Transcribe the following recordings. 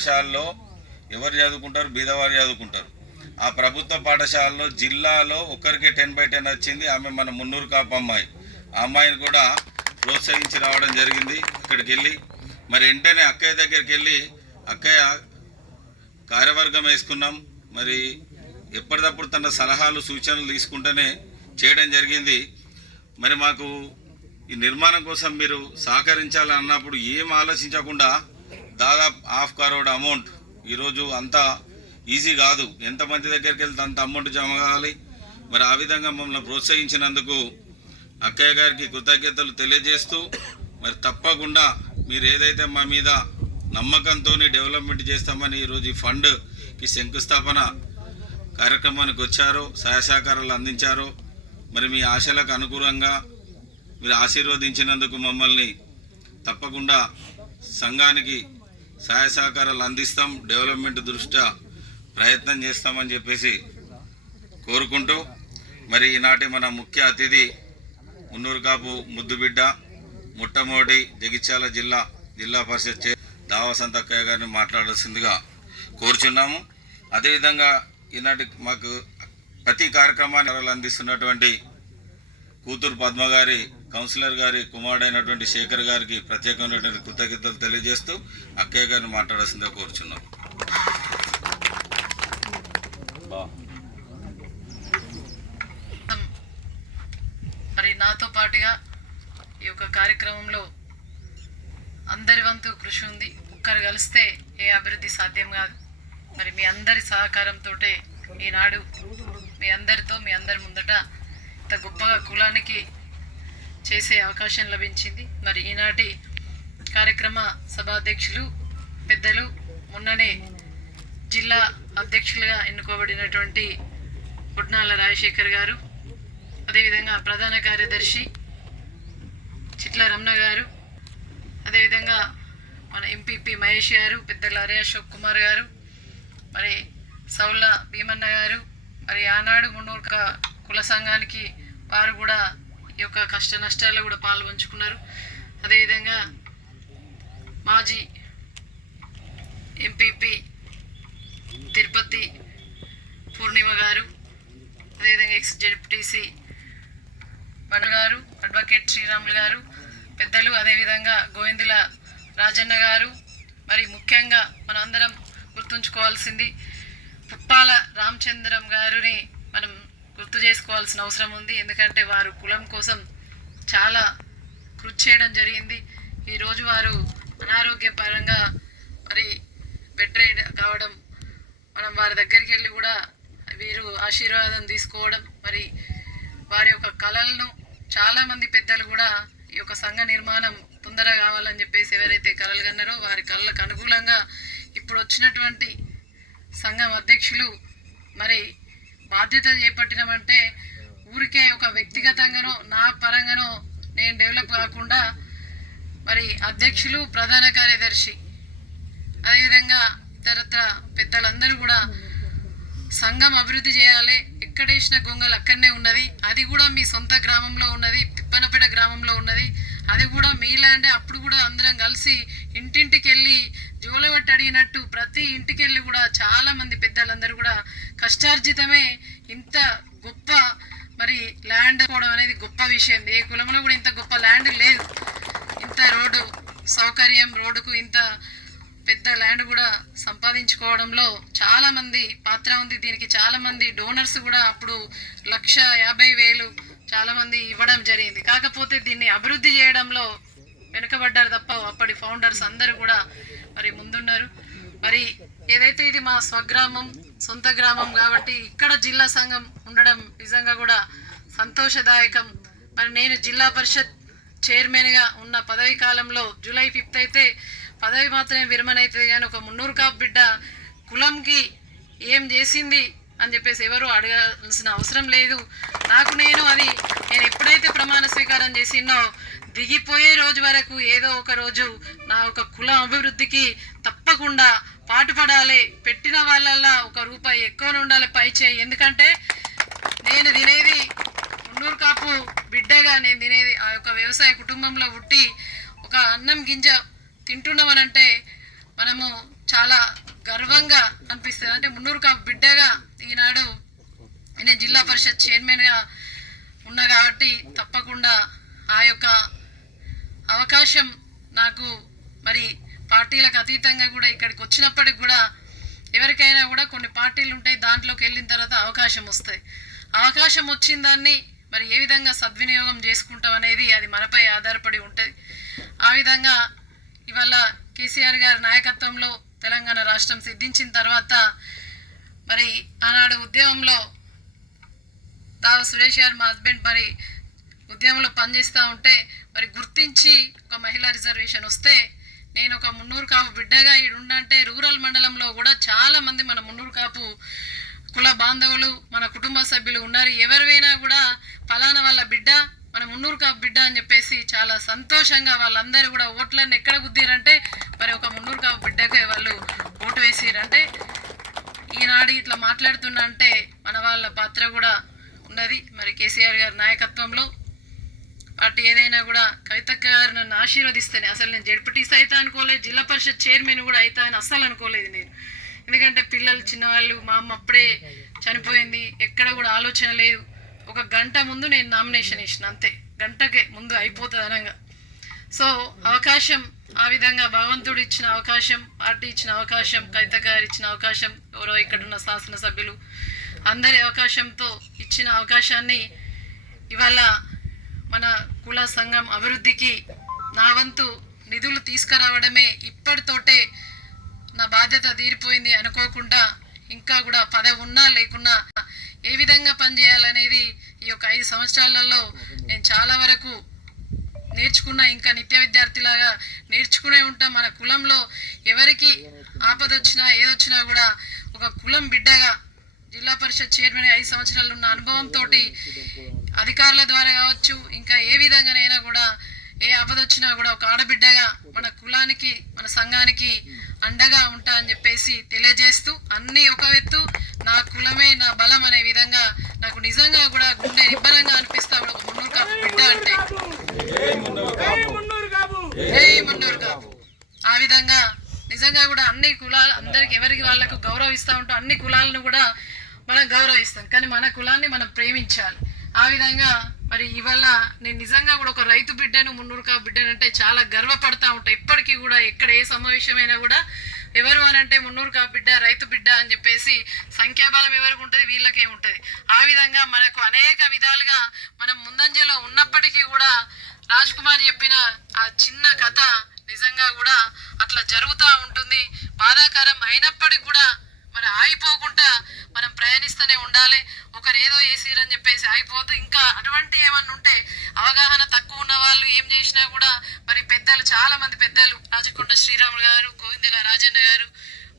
పాఠశాలలో ఎవరు చదువుకుంటారు? బీదవారు చదువుకుంటారు. ఆ ప్రభుత్వ పాఠశాలలో జిల్లాలో ఒక్కరికి 10/10 వచ్చింది. ఆమె మన మున్నూరు కాపు అమ్మాయి. ఆ అమ్మాయిని కూడా ప్రోత్సహించి రావడం జరిగింది. అక్కడికి వెళ్ళి మరి వెంటనే అక్కయ్య దగ్గరికి వెళ్ళి అక్కయ్య కార్యవర్గం వేసుకున్నాం. మరి ఎప్పటికప్పుడు తన సలహాలు సూచనలు తీసుకుంటూనే చేయడం జరిగింది. మరి మాకు ఈ నిర్మాణం కోసం మీరు సహకరించాలని అన్నప్పుడు ఏం ఆలోచించకుండా దాదాపు 5 crore అమౌంట్, ఈరోజు అంతా ఈజీ కాదు, ఎంతమంది దగ్గరికి వెళ్తే అంత అమౌంట్ జమ కావాలి. మరి ఆ విధంగా మమ్మల్ని ప్రోత్సహించినందుకు అక్కయ్య గారికి కృతజ్ఞతలు తెలియజేస్తూ, మరి తప్పకుండా మీరు ఏదైతే మా మీద నమ్మకంతో డెవలప్మెంట్ చేస్తామని ఈరోజు ఈ ఫండ్కి శంకుస్థాపన కార్యక్రమానికి వచ్చారో, సహాయ సహకారాలు అందించారో, మరి మీ ఆశలకు అనుకూలంగా మీరు ఆశీర్వదించినందుకు మమ్మల్ని తప్పకుండా సంఘానికి సహాయ సహకారాలు అందిస్తాం, డెవలప్మెంట్ దృష్ట్యా ప్రయత్నం చేస్తామని చెప్పేసి కోరుకుంటూ, మరి ఈనాటి మన ముఖ్య అతిథి మున్నూరు కాపు ముద్దుబిడ్డ, మొట్టమొదటి జగిత్యాల జిల్లా పరిషత్ దావా సంతక్కయ్య గారిని మాట్లాడాల్సిందిగా కోరుచున్నాము. అదేవిధంగా ఈనాటి మాకు ప్రతి కార్యక్రమాన్ని అందిస్తున్నటువంటి కూతురు పద్మ గారి, కౌన్సిలర్ గారి కుమారుడైనటువంటి శేఖర్ గారికి ప్రత్యేకమైనటువంటి కృతజ్ఞతలు తెలియజేస్తూ అక్కయ్య గారిని మాట్లాడాల్సిందిగా కోరుచున్నాం. మరి నాతో పాటుగా ఈ యొక్క కార్యక్రమంలో అందరి వంతు కృషి ఉంది. ఒక్కరు కలిస్తే ఏ అభివృద్ధి సాధ్యం కాదు. మరి మీ అందరి సహకారంతో ఈనాడు మీ అందరి ముందట ఇంత గొప్పగా కులానికి చేసే అవకాశం లభించింది. మరి ఈనాటి కార్యక్రమ సభాధ్యక్షులు పెద్దలు, మొన్ననే జిల్లా అధ్యక్షులుగా ఎన్నుకోబడినటువంటి పుట్నాల రాజశేఖర్ గారు, అదేవిధంగా ప్రధాన కార్యదర్శి చిట్ల రమణ గారు, అదేవిధంగా మన ఎంపీపీ మహేష్ గారు, పెద్దల అశోక్ కుమార్ గారు, మరి సౌళ్ళ భీమన్న గారు, మరి ఆనాడు మున్నూరు కుల సంఘానికి వారు కూడా ఈ యొక్క కష్ట నష్టాల్లో కూడా పాల్పంచుకున్నారు. అదేవిధంగా మాజీ ఎంపీపీ తిరుపతి పూర్ణిమ గారు, అదేవిధంగా ఎక్స్ జెడ్పీటీసీ మన గారు, అడ్వకేట్ శ్రీరాములు గారు పెద్దలు, అదేవిధంగా గోవిందుల రాజన్న గారు, మరి ముఖ్యంగా మనందరం గుర్తుంచుకోవాల్సింది పుప్పాల రామచంద్రం గారిని మనం గుర్తు చేసుకోవాల్సిన అవసరం ఉంది. ఎందుకంటే వారు కులం కోసం చాలా కృషి చేయడం జరిగింది. ఈరోజు వారు అనారోగ్యపరంగా మరి బెడ్ రైడ్ కావడం, మనం వారి దగ్గరికి వెళ్ళి కూడా వీరు ఆశీర్వాదం తీసుకోవడం, మరి వారి యొక్క కళలను చాలామంది పెద్దలు కూడా ఈ యొక్క సంఘ నిర్మాణం తొందరగా కావాలని చెప్పేసి ఎవరైతే కళలు కన్నారో వారి కళలకు అనుకూలంగా ఇప్పుడు వచ్చినటువంటి సంఘం అధ్యక్షులు మరి బాధ్యత చేపట్టినామంటే ఊరికే ఒక వ్యక్తిగతంగానో నా పరంగానో నేను డెవలప్ కాకుండా మరి అధ్యక్షులు, ప్రధాన కార్యదర్శి, అదేవిధంగా ఇతరత్ర పెద్దలందరూ కూడా సంఘం అభివృద్ధి చేయాలి. ఎక్కడేసిన గొంగలు అక్కడనే ఉన్నది, అది కూడా మీ సొంత గ్రామంలో ఉన్నది, తిప్పనపేట గ్రామంలో ఉన్నది, అది కూడా మీ ల్యాండ్. అప్పుడు కూడా అందరం కలిసి ఇంటింటికి వెళ్ళి జోలబట్టి అడిగినట్టు ప్రతి ఇంటికి వెళ్ళి కూడా చాలా మంది పెద్దలందరూ కూడా కష్టార్జితమే ఇంత గొప్ప మరి ల్యాండ్ పోవడం అనేది గొప్ప విషయం. ఏ కులంలో కూడా ఇంత గొప్ప ల్యాండ్ లేదు. ఇంత రోడ్డు సౌకర్యం, రోడ్డుకు ఇంత పెద్ద ల్యాండ్ కూడా సంపాదించుకోవడంలో చాలా మంది పాత్ర ఉంది. దీనికి చాలా మంది డోనర్స్ కూడా అప్పుడు 1,50,000 చాలా మంది ఇవ్వడం జరిగింది. కాకపోతే దీన్ని అభివృద్ధి చేయడంలో వెనుకబడ్డారు తప్ప అప్పటి ఫౌండర్స్ అందరూ కూడా మరి ముందున్నారు. మరి ఏదైతే ఇది మా స్వగ్రామం, సొంత గ్రామం కాబట్టి ఇక్కడ జిల్లా సంఘం ఉండడం నిజంగా కూడా సంతోషదాయకం. మరి నేను జిల్లా పరిషత్ చైర్మన్గా ఉన్న పదవి కాలంలో జూలై 5 అయితే పదవి మాత్రమే విరమణ అవుతుంది, కానీ ఒక మున్నూరు కాపు బిడ్డ కులంకి ఏం చేసింది అని చెప్పేసి ఎవరు అడగాల్సిన అవసరం లేదు. నేను ఎప్పుడైతే ప్రమాణ స్వీకారం చేసినో దిగిపోయే రోజు వరకు ఏదో ఒక రోజు నా ఒక కులం అభివృద్ధికి తప్పకుండా పాటుపడాలి. పెట్టిన వాళ్ళల్లో ₹1 ఎక్కువనే ఉండాలి పై చేయి. ఎందుకంటే నేను తినేది మున్నూరు కాపు బిడ్డగా, నేను తినేది ఆ యొక్క వ్యవసాయ కుటుంబంలో పుట్టి ఒక అన్నం గింజ తింటున్నామనంటే మనము చాలా గర్వంగా అనిపిస్తుంది. అంటే మున్నూరు కాపు బిడ్డగా ఈనాడు నేను జిల్లా పరిషత్ చైర్మన్గా ఉన్నా కాబట్టి తప్పకుండా ఆ యొక్క అవకాశం నాకు మరి పార్టీలకు అతీతంగా కూడా ఇక్కడికి వచ్చినప్పటికి కూడా ఎవరికైనా కూడా కొన్ని పార్టీలు ఉంటాయి, దాంట్లోకి వెళ్ళిన తర్వాత అవకాశం వస్తాయి. అవకాశం వచ్చిన దాన్ని మరి ఏ విధంగా సద్వినియోగం చేసుకుంటాం అనేది అది మనపై ఆధారపడి ఉంటుంది. ఆ విధంగా ఇవాళ కేసీఆర్ గారి నాయకత్వంలో తెలంగాణ రాష్ట్రం సిద్ధించిన తర్వాత మరి ఆనాడు ఉద్యమంలో దావ సురేష్ గారు మా హస్బెండ్ మరి ఉద్యమంలో పనిచేస్తూ ఉంటే మరి గుర్తించి ఒక మహిళా రిజర్వేషన్ వస్తే నేను ఒక మున్నూరు కాపు బిడ్డగా ఈడుండంటే రూరల్ మండలంలో కూడా చాలామంది మన మున్నూరు కాపు కుల బాంధవులు మన కుటుంబ సభ్యులు ఉన్నారు. ఎవరివైనా కూడా ఫలానా వాళ్ళ బిడ్డ మన మున్నూరు కాపు బిడ్డ అని చెప్పేసి చాలా సంతోషంగా వాళ్ళందరూ కూడా ఓట్లన్నీ ఎక్కడ గుద్దిరంటే మరి ఒక మున్నూరు కాపు బిడ్డకే వాళ్ళు ఓటు వేసిరంటే ఈనాడు ఇట్లా మాట్లాడుతున్నా అంటే మన వాళ్ళ పాత్ర కూడా ఉన్నది. మరి కేసీఆర్ గారి నాయకత్వంలో పార్టీ ఏదైనా కూడా కవితక్క గారు నన్ను ఆశీర్వదిస్తేనే అసలు నేను జడ్పీటీసీ అయితే అనుకోలేదు, జిల్లా పరిషత్ చైర్మన్ కూడా అవుతా అని అస్సలు అనుకోలేదు నేను. ఎందుకంటే పిల్లలు చిన్నవాళ్ళు, మా అమ్మ అప్పుడే చనిపోయింది, ఎక్కడ కూడా ఆలోచన లేదు. ఒక గంట ముందు నేను నామినేషన్ ఇచ్చిన, అంతే, గంటకే ముందు అయిపోతుంది అనగా. సో అవకాశం ఆ విధంగా భగవంతుడు ఇచ్చిన అవకాశం, పార్టీ ఇచ్చిన అవకాశం, కవితక్క గారు ఇచ్చిన అవకాశం, ఎవరో ఇక్కడున్న శాసనసభ్యులు అందరి అవకాశంతో ఇచ్చిన అవకాశాన్ని ఇవాళ మన కుల సంఘం అభివృద్ధికి నా వంతు నిధులు తీసుకురావడమే ఇప్పటితోటే నా బాధ్యత తీరిపోయింది అనుకోకుండా ఇంకా కూడా పదవి ఉన్నా లేకున్నా ఏ విధంగా పనిచేయాలనేది ఈ యొక్క 5 సంవత్సరాలలో నేను చాలా వరకు నేర్చుకున్నా. ఇంకా నిత్య విద్యార్థిలాగా నేర్చుకునే ఉంటాం. మన కులంలో ఎవరికి ఆపదొచ్చినా ఏదొచ్చినా కూడా ఒక కులం బిడ్డగా జిల్లా పరిషత్ చైర్మన్ 5 సంవత్సరాలు ఉన్న అనుభవంతో అధికారుల ద్వారా కావచ్చు, ఇంకా ఏ విధంగానైనా కూడా ఏ ఆపదొచ్చినా కూడా ఒక ఆడబిడ్డగా మన కులానికి మన సంఘానికి అండగా ఉంటా అని చెప్పేసి తెలియజేస్తూ, అన్ని ఒక ఎత్తు నా కులమే నా బలం అనే విధంగా నాకు నిజంగా కూడా గుండె నిబ్బరంగా అనిపిస్తా కూడా ఒక మున్నూరు కాపు బిడ్డ అంటే మున్నూరు కాపు. ఆ విధంగా నిజంగా కూడా అన్ని కులాలు అందరికి ఎవరికి వాళ్ళకు గౌరవిస్తూ ఉంటాం, అన్ని కులాలను కూడా మనం గౌరవిస్తాం, కానీ మన కులాన్ని మనం ప్రేమించాలి. ఆ విధంగా మరి ఇవాళ నేను నిజంగా కూడా ఒక రైతు బిడ్డను మున్నూరు కాపు బిడ్డను అంటే చాలా గర్వపడతా ఉంటా. ఇప్పటికీ కూడా ఎక్కడ ఏ సమావేశమైనా కూడా ఎవరు అని అంటే మున్నూరు కాపు బిడ్డ, రైతు బిడ్డ అని చెప్పేసి సంఖ్యాబలం ఎవరికి ఉంటుంది, వీళ్ళకే ఉంటుంది. ఆ విధంగా మనకు అనేక విధాలుగా మనం ముందంజలో ఉన్నప్పటికీ కూడా రాజ్ కుమార్ చెప్పిన ఆ చిన్న కథ నిజంగా కూడా అట్లా జరుగుతూ ఉంటుంది. బాధాకరం అయినప్పటికీ కూడా మనం ఆగిపోకుండా మనం ప్రయాణిస్తూనే ఉండాలి. ఒకరు ఏదో చేసిరని చెప్పేసి ఆగిపోతూ ఇంకా అటువంటి ఏమన్నా ఉంటే అవగాహన తక్కువ ఉన్న వాళ్ళు ఏం చేసినా కూడా మరి పెద్దలు, చాలా మంది పెద్దలు, రాజకొండ శ్రీరాములు గారు, గోవిందల రాజన్న గారు,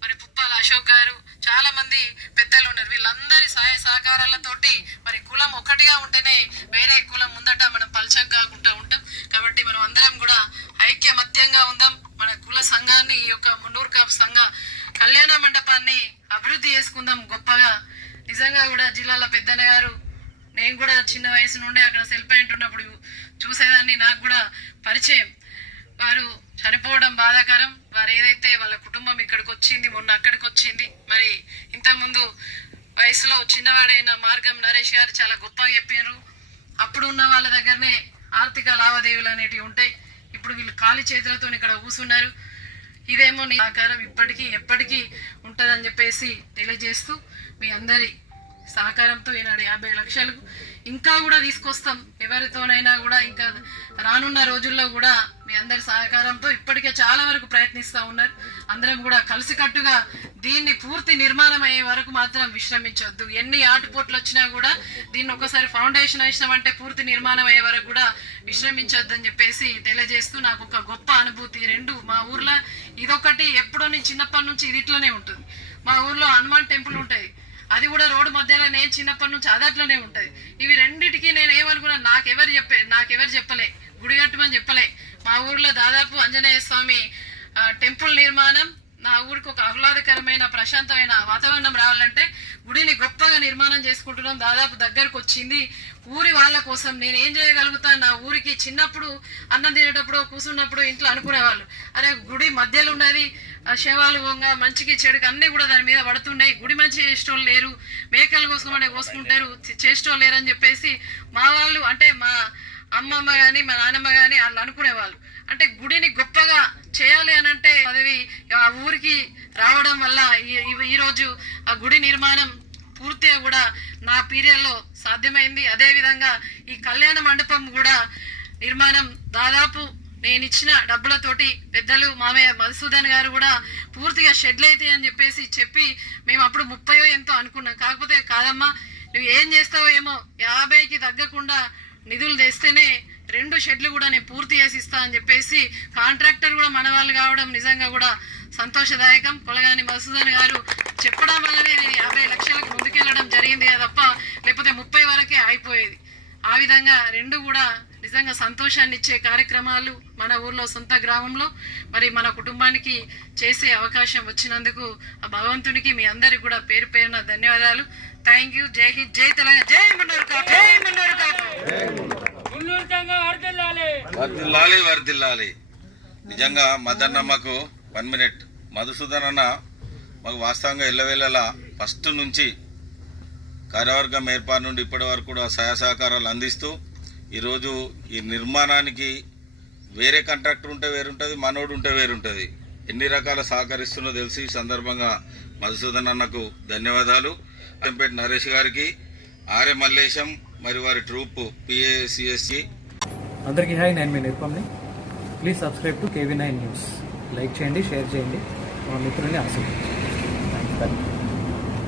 మరి పుప్పాల అశోక్ గారు, చాలా మంది పెద్దలు ఉన్నారు. వీళ్ళందరి సహాయ సహకారాలతోటి మరి కులం ఒకటిగా ఉంటేనే వేరే కులం ముందట మనం పలచగా కాకుండా ఉంటాం. కాబట్టి మనం అందరం కూడా ఐక్యమత్యంగా ఉందాం. మన కుల సంఘాన్ని, ఈ యొక్క మున్నూరు కాపు సంఘ కళ్యాణ మండపాన్ని అభివృద్ధి చేసుకుందాం గొప్పగా. నిజంగా కూడా జిల్లాల పెద్దన్న గారు, నేను కూడా చిన్న వయసు నుండి అక్కడ సెల్ పాయింట్ ఉన్నప్పుడు చూసేదాన్ని, నాకు కూడా పరిచయం. వారు చనిపోవడం బాధాకరం. వారు ఏదైతే వాళ్ళ కుటుంబం ఇక్కడికి వచ్చింది, మొన్న అక్కడికి వచ్చింది. మరి ఇంతకుముందు వయసులో చిన్నవాడైన మార్గం నరేష్ గారు చాలా గొప్పగా చెప్పారు. అప్పుడు ఉన్న వాళ్ళ దగ్గరనే ఆర్థిక లావాదేవీలు అనేటివి ఉంటాయి. ఇప్పుడు వీళ్ళు ఖాళీ చేతులతో ఇక్కడ కూర్చున్నారు. ఇదేమో నీ సహకారం ఇప్పటికీ ఎప్పటికీ ఉంటుందని చెప్పేసి తెలియజేస్తూ, మీ అందరి సహకారంతో ఈనాడు 50 లక్షలు ఇంకా కూడా తీసుకొస్తాం. ఎవరితోనైనా కూడా ఇంకా రానున్న రోజుల్లో కూడా మీ అందరి సహకారంతో ఇప్పటికే చాలా వరకు ప్రయత్నిస్తూ ఉన్నారు. అందరం కూడా కలిసికట్టుగా దీన్ని పూర్తి నిర్మాణం అయ్యే వరకు మాత్రం విశ్రమించవద్దు. ఎన్ని ఆటుపోట్లు వచ్చినా కూడా దీన్ని ఒకసారి ఫౌండేషన్ వేసినామంటే పూర్తి నిర్మాణం అయ్యే వరకు కూడా విశ్రమించవద్దు అని చెప్పేసి తెలియజేస్తూ, నాకు ఒక గొప్ప అనుభూతి. 2 మా ఊర్లో ఇదొకటి, ఎప్పుడో నేను చిన్నప్పటి నుంచి ఇది ఇట్లనే ఉంటుంది. మా ఊర్లో హనుమాన్ టెంపుల్ ఉంటుంది, అది కూడా రోడ్డు మధ్యలో, నేను చిన్నప్పటి నుంచి అది అట్లనే ఉంటుంది. ఇవి రెండిటికి నేను ఏమనుకున్నా, నాకెవరు చెప్పలే, గుడి కట్టమని చెప్పలే. మా ఊర్లో దాదాపు ఆంజనేయ స్వామి టెంపుల్ నిర్మాణం, నా ఊరికి ఒక ఆహ్లాదకరమైన ప్రశాంతమైన వాతావరణం రావాలంటే గుడిని గొప్పగా నిర్మాణం చేసుకుంటున్నాం. దాదాపు దగ్గరకు వచ్చింది. ఊరి వాళ్ళ కోసం నేను ఏం చేయగలుగుతాను, నా ఊరికి చిన్నప్పుడు అన్నం తినేటప్పుడు కూర్చున్నప్పుడు ఇంట్లో అనుకునేవాళ్ళు, అరే గుడి మధ్యలో ఉన్నది, శవాలు వంగ మంచికి చెడుకి అన్నీ కూడా దాని మీద పడుతున్నాయి, గుడి మంచి చేసేటోళ్ళు లేరు, మేకలు కోసుకోమని కోసుకుంటారు, చేసేటోళ్ళు లేరు అని చెప్పేసి మా వాళ్ళు అంటే మా అమ్మమ్మ కానీ మా నాన్నమ్మ కానీ వాళ్ళు అనుకునేవాళ్ళు. అంటే గుడిని గొప్పగా చేయాలి అని అంటే పదవి ఆ ఊరికి రావడం వల్ల ఈరోజు ఆ గుడి నిర్మాణం పూర్తిగా కూడా నా పీరియడ్లో సాధ్యమైంది. అదేవిధంగా ఈ కళ్యాణ మండపం కూడా నిర్మాణం దాదాపు నేను ఇచ్చిన డబ్బులతోటి పెద్దలు మామయ్య మధుసూదన్ గారు కూడా పూర్తిగా షెడ్లు అవుతాయి అని చెప్పి మేము అప్పుడు 30 ఎంతో అనుకున్నాం. కాకపోతే కాదమ్మా నువ్వు ఏం చేస్తావో ఏమో 50కి తగ్గకుండా నిధులు తెస్తేనే 2 షెడ్లు కూడా నేను పూర్తి చేసి ఇస్తా అని చెప్పేసి కాంట్రాక్టర్ కూడా మన వాళ్ళు కావడం నిజంగా కూడా సంతోషదాయకం. కొలగాని మధుసూదన్ గారు చెప్పడం వల్లనే నేను 50 లక్షలకు ముందుకెళ్ళడం జరిగింది తప్ప లేకపోతే 30 వరకే అయిపోయేది. ఆ విధంగా 2 కూడా నిజంగా సంతోషాన్ని ఇచ్చే కార్యక్రమాలు మన ఊర్లో సొంత గ్రామంలో మరి మన కుటుంబానికి చేసే అవకాశం వచ్చినందుకు ఆ భగవంతునికి మీ అందరికి కూడా పేరు పేరున ధన్యవాదాలు. Thank you. జై హింద్, జై తెలంగాణ, జై మున్నూరు కాపు, జై మున్నూరు కాపు. వర్దిల్లాలి వర్దిల్లాలి. నిజంగా మదన్నమ్మకు 1 మినిట్. మధుసూదన్ అన్న మాకు వాస్తవంగా ఎల్లవేళలా ఫస్ట్ నుంచి కార్యవర్గం ఏర్పాటు నుండి ఇప్పటి వరకు కూడా సహాయ సహకారాలు అందిస్తూ ఈరోజు ఈ నిర్మాణానికి వేరే కాంట్రాక్టర్ ఉంటే వేరుంటుంది, మనోడు ఉంటే వేరుంటుంది, ఎన్ని రకాల సహకరిస్తుందో తెలిసి ఈ సందర్భంగా మధుసూదన్ అన్నకు ధన్యవాదాలు. ఎంపేట నరేష్ గారికి, ఆర్య మల్లేశం మరి వారి ట్రూప్ PACSC అందరికీ హాయ్, నేను మీ నిరుపమ్ని. Please subscribe to KV9 news. Like చేయండి, షేర్ చేయండి, మా మిత్రుల్ని ఆశీర్వదించండి. Thank you.